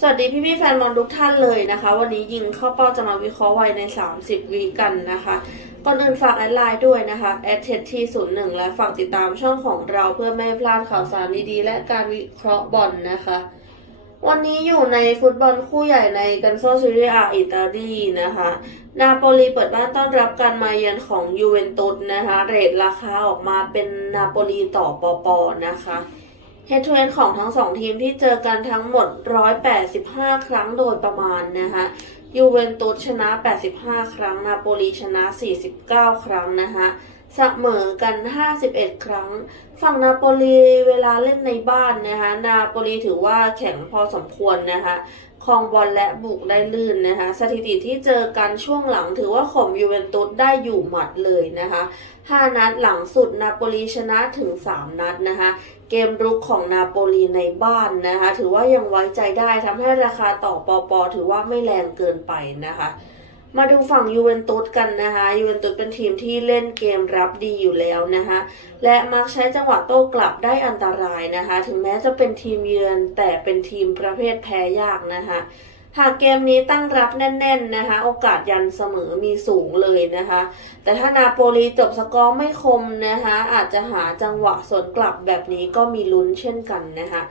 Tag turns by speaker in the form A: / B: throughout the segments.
A: สวัสดีพี่พี่แฟนบอลทุกท่านเลยนะคะ วันนี้ยิงเข้าเป้าจะมาวิเคราะห์ไว้ใน 30วิกันนะคะก่อนอื่นฝากแอดไลน์ด้วยนะคะแอดเททีศูนย์หนึ่งและฝากติดตามช่องของเราเพื่อไม่พลาดข่าวสารดีๆ และการวิเคราะห์บอลนะคะ วันนี้อยู่ในฟุตบอลคู่ใหญ่ในกันโซซีเรียอาอิตาลีนะคะนาโปลีเปิดบ้านต้อนรับการมาเยือนของยูเวนตุสนะคะเรทราคาออกมาเป็นนาโปลีต่อปอปอนะคะ เฮดทูเฮดของทั้งสองทีมที่เจอกันทั้งหมด 185 ครั้งโดยประมาณนะคะยูเวนตุสชนะ 85 ครั้ง นาโปลีชนะ 49 ครั้งนะคะ เสมอกัน 51 ครั้ง ฝั่งนาโปลีเวลาเล่นในบ้านนะคะ นาโปลีถือว่าแข็งพอสมควรนะคะครองบอลและบุกได้ลื่นนะคะ สถิติที่เจอกันช่วงหลังถือว่าข่มยูเวนตุสได้อยู่หมัดเลยนะคะ 5 นัดหลังสุดนาโปลีชนะถึง 3 นัดนะคะ เกมรุกของนาโปลีในบ้านนะคะ ถือว่ายังไว้ใจได้ทำให้ราคาต่อปอปอถือว่าไม่แรงเกินไปนะคะ มาดูฝั่งยูเวนตุสกันนะคะยูเวนตุสเป็นทีมที่เล่นเกมรับดีอยู่แล้วนะคะและมักใช้จังหวะโต้กลับได้อันตรายนะคะ ถึงแม้จะเป็นทีมเยือนแต่เป็นทีมประเภทแพ้ยากนะคะหากเกมนี้ตั้งรับแน่น ๆนะคะ โอกาสยันเสมอมีสูงเลยนะคะ แต่ถ้านาโปลีจบสกอร์ไม่คมนะคะ อาจจะหาจังหวะสวนกลับแบบนี้ก็มีลุ้นเช่นกันนะคะ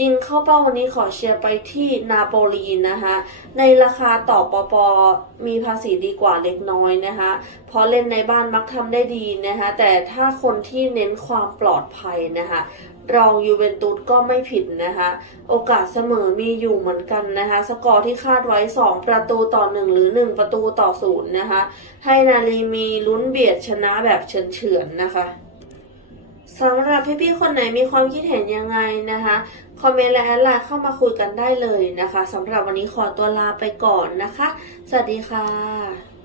A: ยิงเข้าเป้าวันนี้ขอเชียร์ไปที่นาโปลีนะคะในราคาต่อปอปอมีภาษีดีกว่าเล็กน้อยนะคะเพราะเล่นในบ้านมักทำได้ดีนะคะแต่ถ้าคนที่เน้นความปลอดภัยนะคะรองยูเวนตุสก็ไม่ผิดนะคะ โอกาสเสมอมีอยู่เหมือนกันนะคะ สกอร์ที่คาดไว้ 2 ประตูต่อ 1 หรือ 1 ประตูต่อศูนย์นะคะ ให้นาลีมีลุ้นเบียดชนะแบบเฉือนๆนะคะ สำหรับพี่ๆคนไหนมีความคิดเห็นยังไงนะคะ คอมเมนต์และแอดไลน์เข้ามาคุยกันได้เลยนะคะสำหรับวันนี้ขอตัวลาไปก่อนนะคะ สวัสดีค่ะ